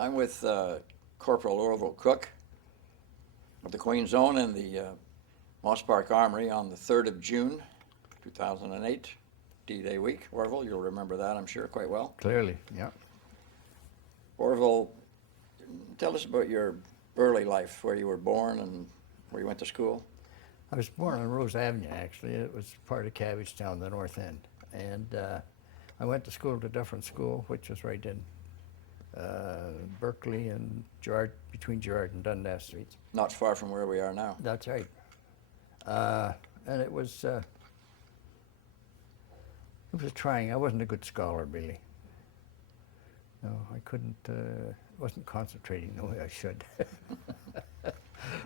I'm with Corporal Orville Cook of the Queen's Own in the Moss Park Armoury on the 3rd of June, 2008, D-Day week. Orville, you'll remember that, I'm sure, quite well. Clearly, yeah. Orville, tell us about your early life, where you were born and where you went to school. I was born on Rose Avenue, actually. It was part of Cabbagetown, the north end. And I went to school at a different school, which was right in Berkeley and between Gerrard and Dundas Streets. Not far from where we are now. That's right. And it was trying. I wasn't a good scholar, really. No, I wasn't concentrating the way I should.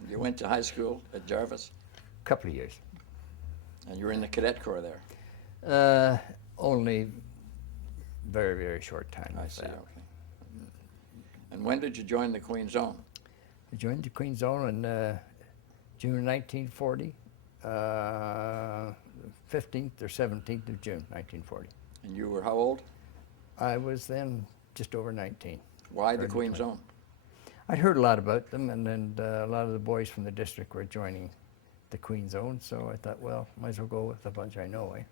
You went to high school at Jarvis? A couple of years. And you were in the cadet corps there? Only very, very short time. I see, okay. And when did you join the Queen's Own? I joined the Queen's Own in June 1940, 15th or 17th of June 1940. And you were how old? I was then just over 19. Why the Queen's Own? I'd heard a lot about them, and a lot of the boys from the district were joining the Queen's Own, so I thought, well, might as well go with a bunch I know, eh?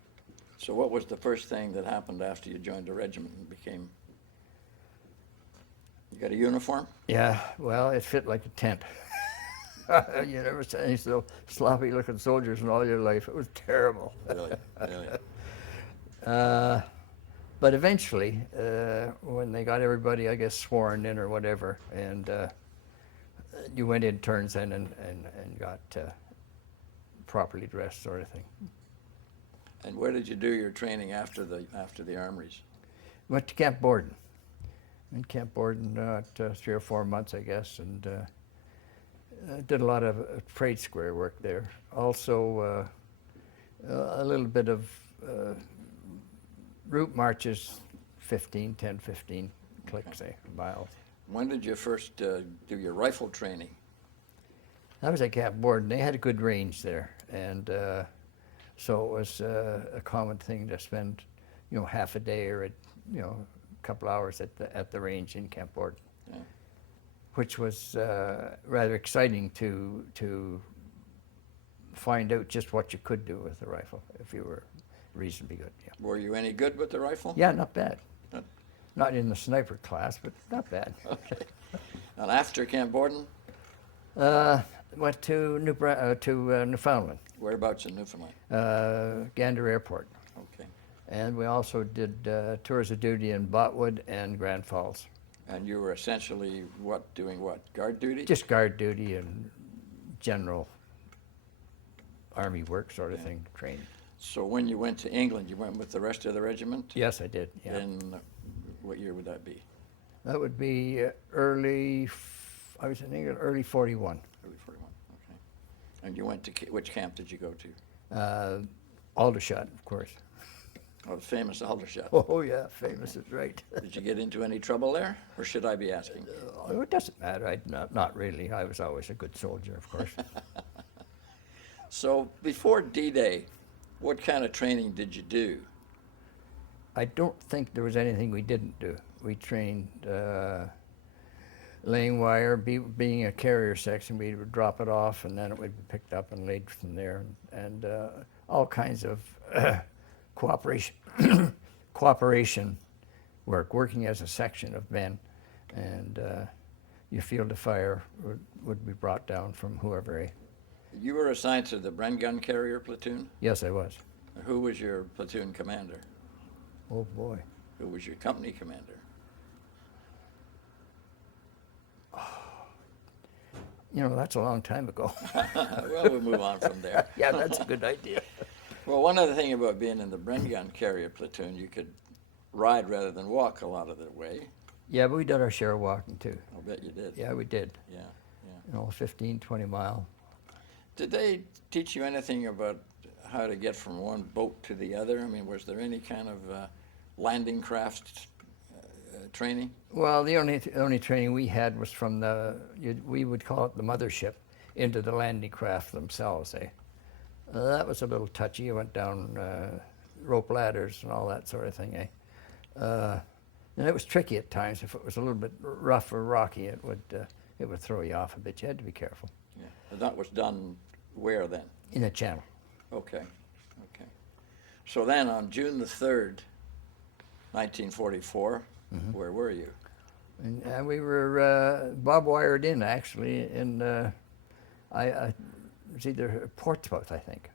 So what was the first thing that happened after you joined the regiment and became... You got a uniform? Yeah, well, it fit like a tent. You never saw any so sloppy-looking soldiers in all your life. It was terrible. Really, really. But eventually, when they got everybody, I guess, sworn in or whatever, and you went in turns then and got properly dressed, sort of thing. And where did you do your training after the armories? Went to Camp Borden. In Camp Borden, 3 or 4 months, I guess, and did a lot of parade square work there. Also, a little bit of route marches, 10, 15 clicks, Okay. miles. When did you first do your rifle training? I was at Camp Borden. They had a good range there, and so it was a common thing to spend, half a day or a couple hours at the range in Camp Borden, Yeah. which was rather exciting to find out just what you could do with the rifle if you were reasonably good. Yeah. Were you any good with the rifle? Yeah, not bad. Good. Not in the sniper class, but not bad. Okay. And after Camp Borden, Went to Newfoundland, whereabouts in Newfoundland? Gander Airport. Okay. And we also did tours of duty in Botwood and Grand Falls. And you were essentially doing what? Guard duty? Just guard duty and general army work sort of thing, training. So when you went to England, you went with the rest of the regiment? Yes, I did, yeah. And what year would that be? That would be early 41. Early 41, okay. And you went to, which camp did you go to? Aldershot, of course. Oh, the famous Aldershot. Oh yeah, famous is right. Did you get into any trouble there, or should I be asking? It doesn't matter, not really. I was always a good soldier, of course. So before D-Day, what kind of training did you do? I don't think there was anything we didn't do. We trained laying wire, being a carrier section, we would drop it off and then it would be picked up and laid from there, and all kinds of cooperation work, working as a section of men, and your field of fire would be brought down from whoever. You were assigned to the Bren gun carrier platoon? Yes, I was. Who was your platoon commander? Oh boy. Who was your company commander? That's a long time ago. Well, we'll move on from there. Yeah, that's a good idea. Well, one other thing about being in the Bren gun carrier platoon, you could ride rather than walk a lot of the way. Yeah, but we did our share of walking too. I'll bet you did. Yeah, we did. Yeah. 15, 20 mile. Did they teach you anything about how to get from one boat to the other? I mean, was there any kind of landing craft training? Well, the only training we had was from we would call it the mothership, into the landing craft themselves, eh? That was a little touchy. You went down rope ladders and all that sort of thing, eh? And it was tricky at times. If it was a little bit rough or rocky, it would throw you off a bit. You had to be careful. Yeah. And that was done where then? In a channel. Okay, okay. So then on June the 3rd, 1944, where were you? And we were barbed wired in, actually, in, it was either Portsmouth, I think.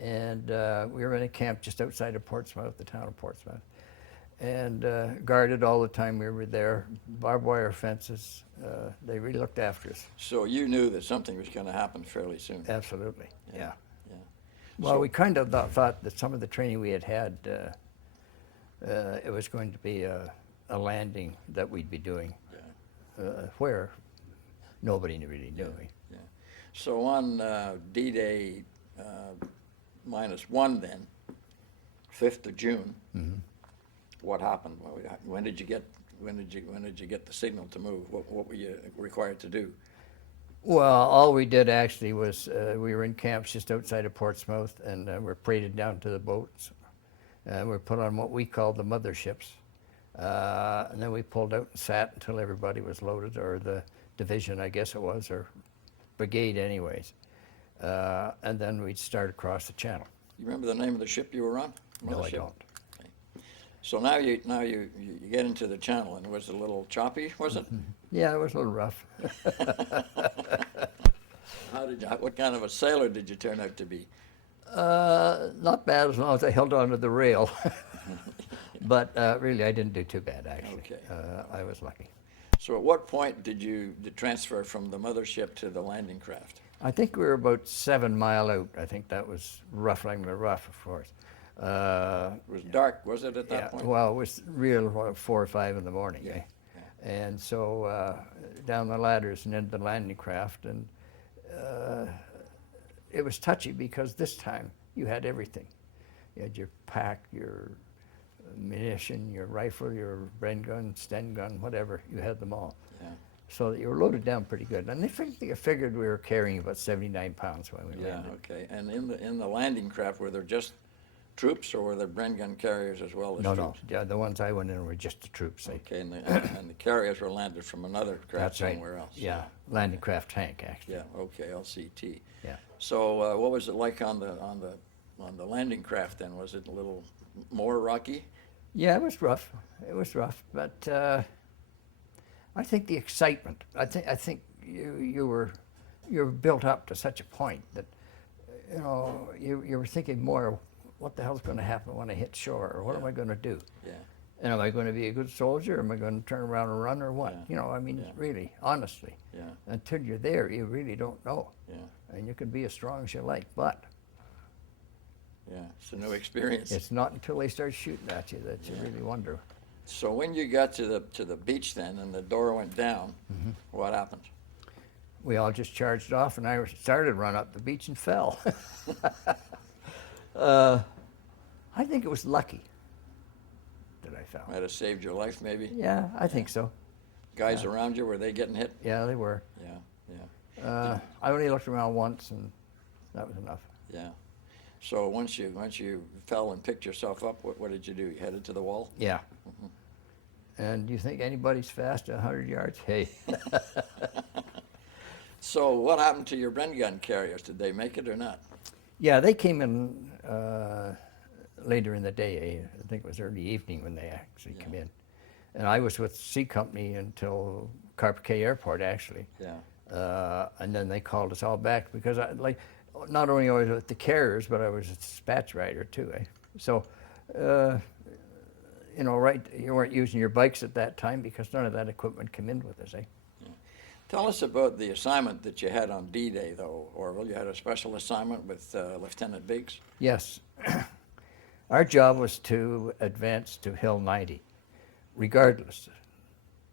And we were in a camp just outside of Portsmouth, the town of Portsmouth. And guarded all the time we were there, barbed wire fences. They really looked after us. So you knew that something was going to happen fairly soon? Absolutely, yeah. Yeah. Well, So- we kind of thought that some of the training we had, it was going to be a landing that we'd be doing, where nobody really knew. Yeah. So on D-Day -1 then, 5th of June, what happened? When did you get the signal to move? What were you required to do? Well, all we did actually was we were in camps just outside of Portsmouth, and we're paraded down to the boats. We're put on what we called the motherships. And then we pulled out and sat until everybody was loaded, or the division, I guess it was, or brigade anyways. And then we'd start across the channel. You remember the name of the ship you were on? No, I Mothership? don't. So now you get into the channel, and was it a little choppy, was it? Yeah, it was a little rough. What kind of a sailor did you turn out to be? Not bad as long as I held on to the rail. But really, I didn't do too bad, actually. Okay. I was lucky. So at what point did you transfer from the mothership to the landing craft? I think we were about 7 miles out. I think that was rough, like the rough, of course. It was dark, was it, at that Yeah, point? well, it was real 4 or 5 in the morning, Yeah, And so down the ladders and into the landing craft, and it was touchy because this time you had everything. You had your pack, your ammunition, your rifle, your Bren gun, Sten gun, whatever. You had them all. Yeah. So you were loaded down pretty good. And I figured we were carrying about 79 pounds when we Yeah, landed. okay. And in the landing craft, were there just troops, or were there Bren gun carriers as well as No, troops? no. Yeah, the ones I went in were just the troops. Okay, and the carriers were landed from another craft That's right. somewhere else? Yeah, landing craft tank, actually. Yeah, okay, LCT. Yeah. So what was it like on the landing craft then? Was it a little more rocky? Yeah, it was rough. It was rough, but I think the excitement. I think you were built up to such a point that you were thinking more, what the hell's going to happen when I hit shore, or what am I going to do? Yeah. And am I going to be a good soldier? Am I going to turn around and run, or what? Yeah. Yeah. Really, honestly. Yeah. Until you're there, you really don't know. Yeah. And you can be as strong as you like, but Yeah, it's a new experience. it's not until they start shooting at you that you really wonder. So when you got to the beach then, and the door went down, what happened? We all just charged off, and I started to run up the beach and fell. I think it was lucky that I fell. Might have saved your life, maybe? Yeah, I think so. Guys around you, were they getting hit? Yeah, they were. Yeah, yeah, I only looked around once, and that was enough. yeah. So once you fell and picked yourself up, what did you do? You headed to the wall? Yeah. And do you think anybody's fast at 100 yards? Hey. So what happened to your Bren gun carriers? Did they make it or not? Yeah, they came in later in the day. I think it was early evening when they actually came in. And I was with C Company until Carp Cay Airport, actually. Yeah. And then they called us all back because not only was I with the carriers, but I was a dispatch rider too. So, right, you weren't using your bikes at that time because none of that equipment came in with us. Tell us about the assignment that you had on D-Day, though, Orville. You had a special assignment with Lieutenant Biggs? Yes. Our job was to advance to Hill 90, regardless.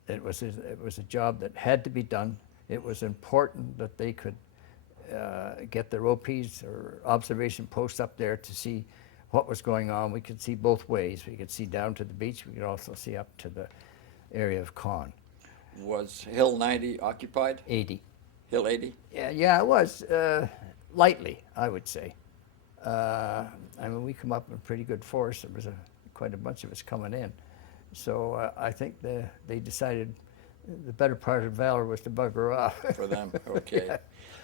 It was a job that had to be done. It was important that they could get their OPs or observation posts up there to see what was going on. We could see both ways. We could see down to the beach. We could also see up to the area of Caen. Was Hill 90 occupied? 80. Hill 80? Yeah, it was. Lightly, I would say. I mean, we come up in pretty good force. There was quite a bunch of us coming in. So I think they decided the better part of valor was to bugger off. For them, okay. Yeah.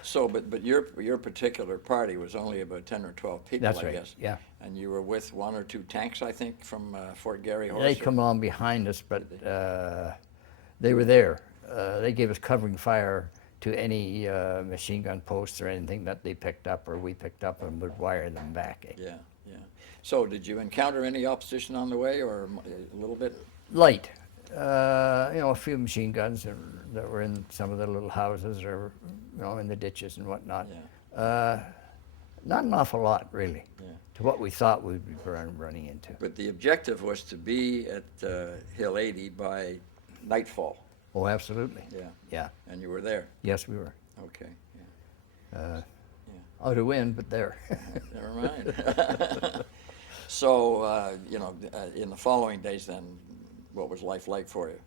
So, but your particular party was only about 10 or 12 people, That's I right, guess. yeah. And you were with 1 or 2 tanks, I think, from Fort Garry Horse? They or- come on behind us, but they were there. They gave us covering fire to any machine gun posts or anything that they picked up or we picked up and would wire them back. Yeah, yeah. So did you encounter any opposition on the way, or a little bit? Light. A few machine guns that were in some of the little houses or, in the ditches and whatnot. Yeah. Not an awful lot, really, Yeah. to what we thought we'd be running into. But the objective was to be at Hill 80 by nightfall. Oh, absolutely. Yeah. Yeah. And you were there. Yes, we were. Okay. Yeah. Out of wind, but there. Never mind. So, in the following days, then, what was life like for you?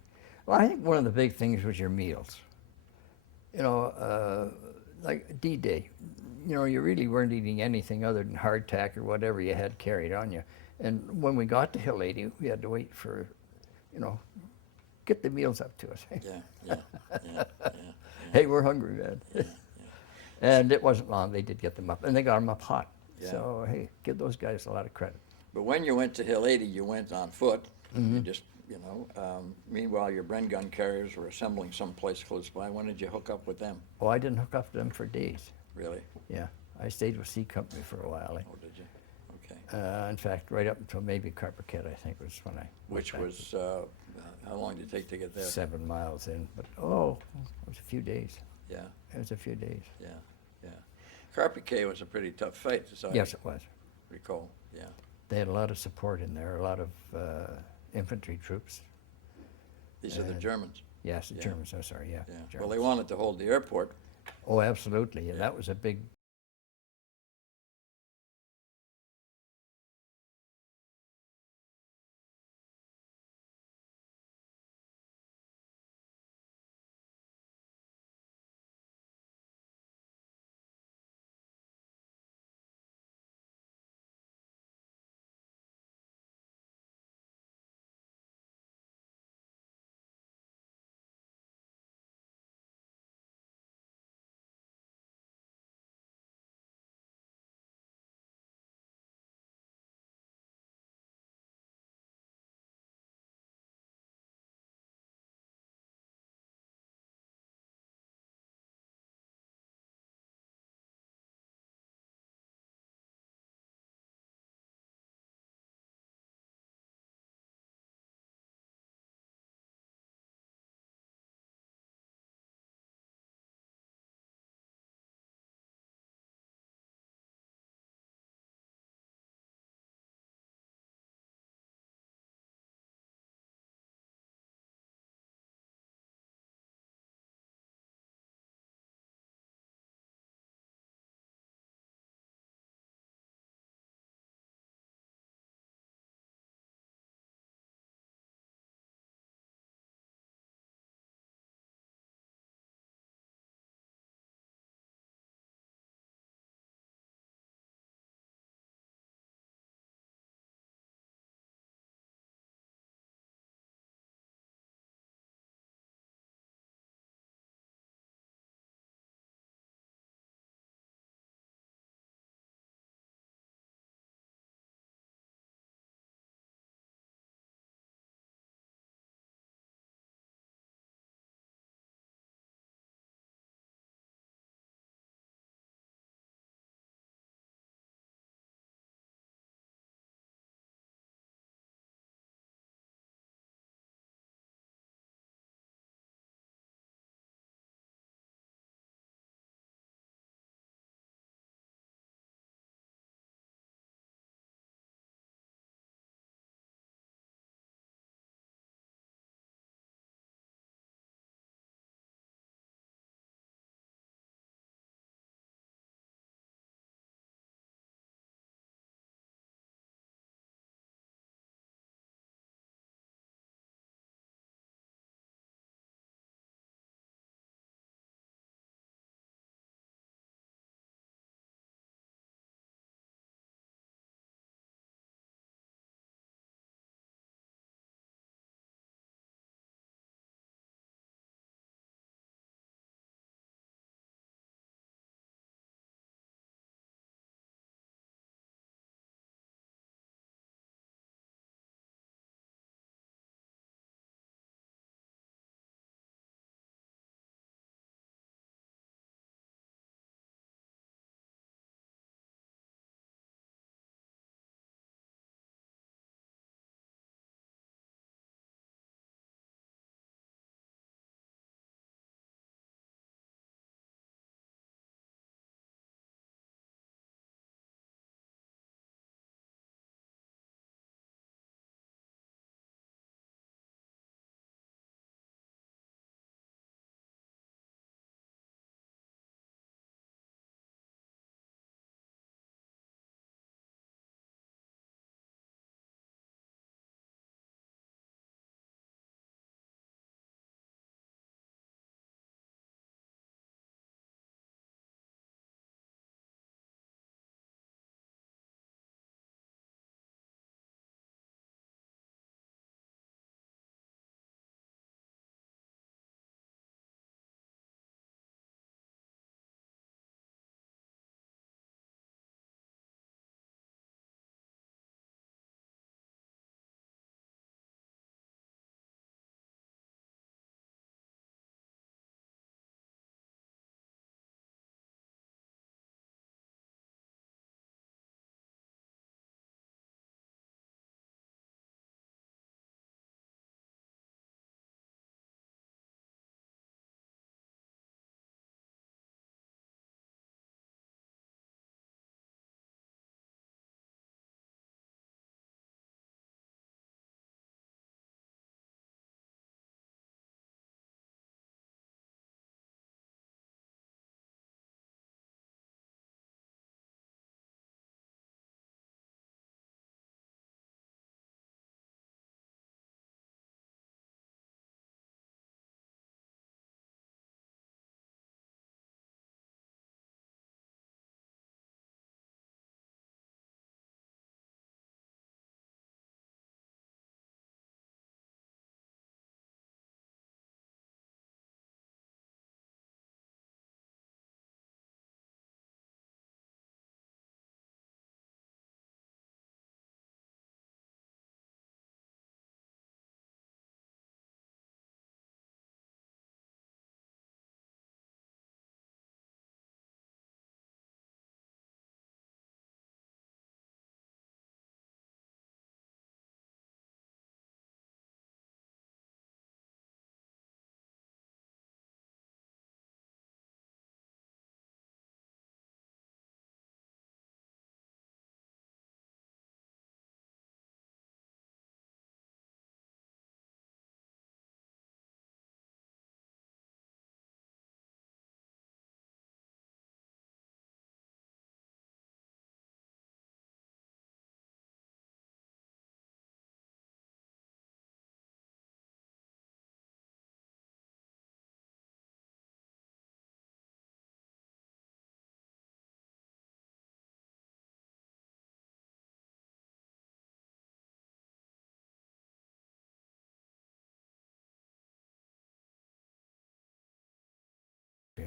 Well, I think one of the big things was your meals. Like D-Day, you really weren't eating anything other than hardtack or whatever you had carried on you. And when we got to Hill 80, we had to wait for, get the meals up to us. Yeah. Hey, we're hungry, man. Yeah. And it wasn't long, they did get them up, and they got them up hot. Yeah. So, hey, give those guys a lot of credit. But when you went to Hill 80, you went on foot. You just, meanwhile, your Bren gun carriers were assembling someplace close by. When did you hook up with them? Oh, I didn't hook up to them for days. Really? Yeah, I stayed with C Company for a while. Oh, did you? Okay. In fact, right up until maybe Carpaquet, I think was when I went Which back. was, how long did it take to get there? 7 miles in, but it was a few days. Yeah, It was a few days. yeah. Carpiquet was a pretty tough fight, as I Yes, it was. recall. Yeah. They had a lot of support in there, a lot of infantry troops. These are the Germans. Yes, the Yeah. Germans, I'm sorry, yeah. Yeah. Well, Germans. they wanted to hold the airport. Oh, absolutely. And that was a big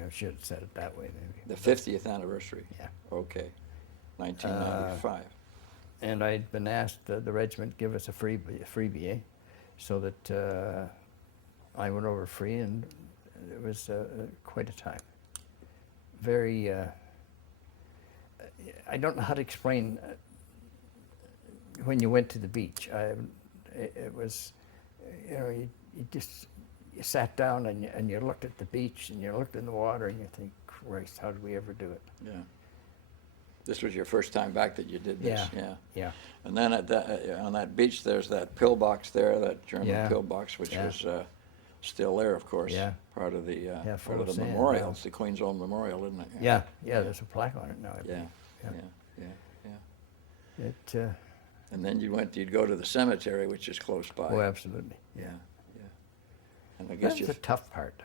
I should have said it that way, maybe. The 50th anniversary? Yeah. Okay, 1995. And I'd been asked the regiment give us a freebie, so that I went over free, and it was quite a time. Very, I don't know how to explain when you went to the beach. It was, you know, you just you sat down and you looked at the beach and you looked in the water and you think, Christ, how did we ever do it? Yeah. This was your first time back that you did this? Yeah. Yeah. And then at that, on that beach, there's that pillbox there, that German Yeah. pillbox, which Yeah. was still there, of course. Yeah. Part of the full part of of the sand memorial. now. It's the Queen's Own Memorial, isn't it? Yeah, there's a plaque on it now. I Yeah. believe. Yeah. Yeah. It, And then you'd go to the cemetery, which is close by. oh, absolutely. Yeah. And I guess That's the tough part.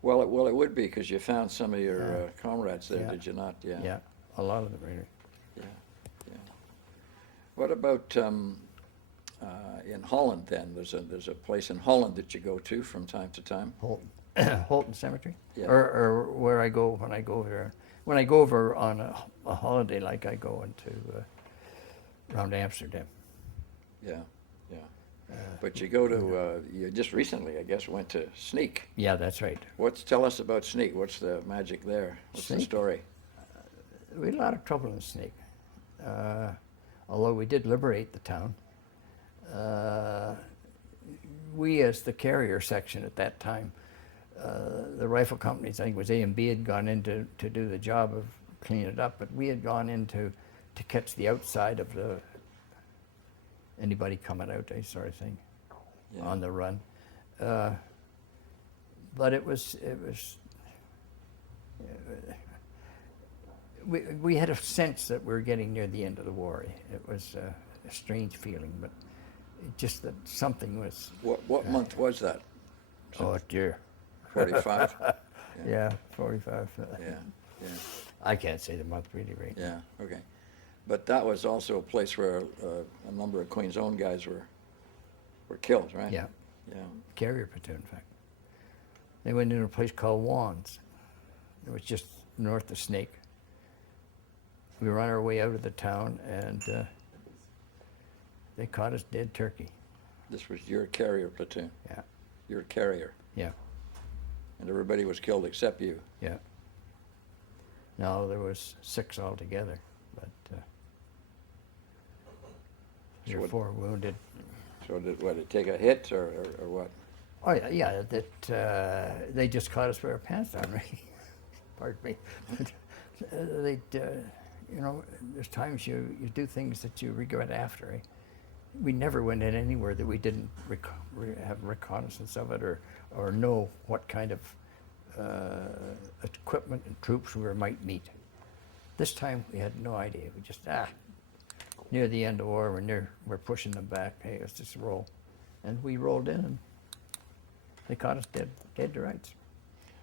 well, it would be, because you found some of your Yeah. comrades there, Yeah. did you not? Yeah. Yeah, a lot of them really. Yeah. What about in Holland then? There's a place in Holland that you go to from time to time? Holton, Holton Cemetery, Yeah. or where I go when I go over. When I go over on a holiday, like I go into around Amsterdam. Yeah. But you go to, you just recently, I guess, went to Sneek. Yeah, that's right. Tell us about Sneek. What's the magic there? What's the Sneek? story? We had a lot of trouble in Sneek. Although we did liberate the town, we as the carrier section at that time, the rifle companies, I think it was A and B, had gone in to do the job of cleaning it up, but we had gone in to catch the outside of anybody coming out, that sort of thing, Yeah. on the run. But it was we had a sense that we were getting near the end of the war. It was a strange feeling, but just that something was. What month was that? Oh dear. 45? Yeah, 45. Yeah. I can't say the month really, right? Yeah, okay. But that was also a place where a number of Queen's Own guys were killed, right? Yeah, Yeah. carrier platoon, in fact. They went into a place called Wands. It was just north of Snake. We were on our way out of the town, and they caught us dead turkey. This was your carrier platoon. Yeah, Your carrier. yeah, And everybody was killed except you. yeah. No, there was 6 altogether, but So 3 or what- 4 wounded. So did it take a hit or what? Oh yeah, that they just caught us with our pants on, right? Pardon me. They, you know, there's times you do things that you regret after. Eh? We never went in anywhere that we didn't have reconnaissance of it or know what kind of equipment and troops we might meet. This time we had no idea. We just near the end of war, we're pushing them back. Hey, let's just roll, and we rolled in, and they caught us dead to rights.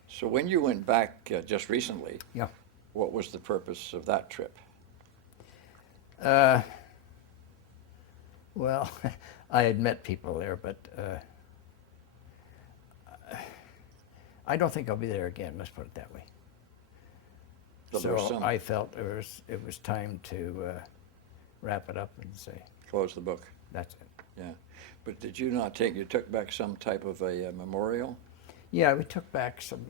So when you went back just recently, Yeah. what was the purpose of that trip? Well, I had met people there, but I don't think I'll be there again. Let's put it that way. But there was So some- I felt it was time to wrap it up and say Close the book. that's it. Yeah. But did you not you took back some type of a memorial? Yeah, we took back some.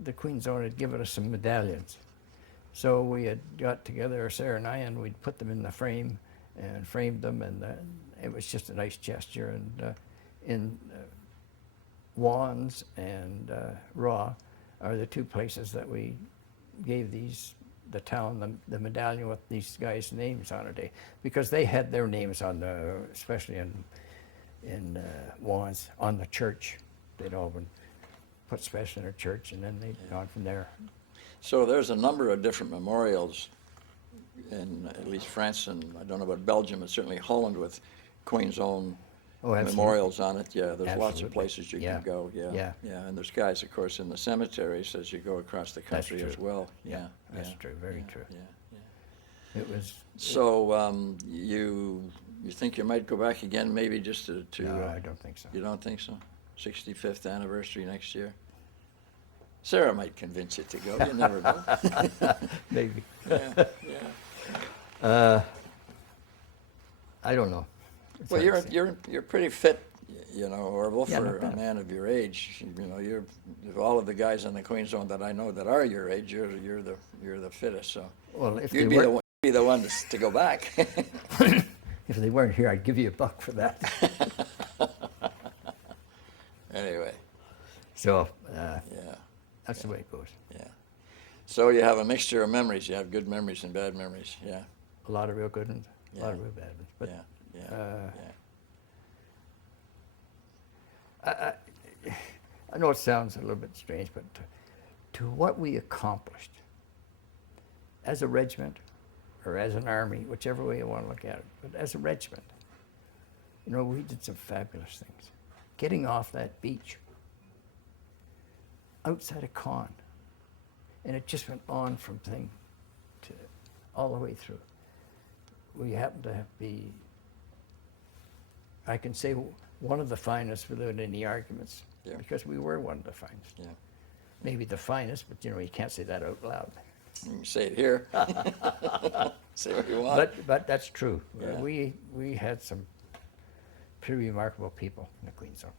The Queen's Own had given us some medallions, so we had got together, Sarah and I, and we'd put them in the frame and framed them, and it was just a nice gesture. And in Wands and Raw are the 2 places that we gave the town the medallion with these guys' names on it, because they had their names on especially in Wands on the church. They'd all been put special in their church, and then they'd gone from there. So there's a number of different memorials in at least France, and I don't know about Belgium, but certainly Holland with Queen's Own Oh, absolutely. memorials on it. Yeah, there's lots of Absolutely. places you Yeah. can go. Yeah. Yeah. And there's guys, of course, in the cemeteries as you go across the That's country as true. well. Yeah, that's true, very true. Yeah. It was. So you think you might go back again, maybe just to No, I don't think so. You don't think so? 65th anniversary next year? Sarah might convince you to go, you never know. Maybe. Yeah, yeah. I don't know. It's Well, hard to say. you're pretty fit, you know, Orville, Yeah, not for a bad. man of your age. You know, you're, of all of the guys in the Queen Zone that I know that are your age, you're the fittest, so. Well, if You'd they be the weren't, one, be the one to go back. if they weren't here, I'd give you $1 for that. Anyway, So yeah, that's the way it goes. yeah. So you have a mixture of memories. You have good memories and bad memories. Yeah, A lot of real good ones, a lot of Yeah. real bad ones. But yeah, yeah, uh, yeah. I know it sounds a little bit strange, but to what we accomplished as a regiment or as an army, whichever way you want to look at it, but as a regiment, you know, we did some fabulous things. Getting off that beach outside of Caen, and it just went on from thing to all the way through. We happened to be, I can say, one of the finest without any arguments, Yeah. because we were one of the finest. Yeah. Maybe the finest, but you know, you can't say that out loud. You can say it here. Say what you want. But that's true. Yeah. We had some pretty remarkable people in the Queen Zone.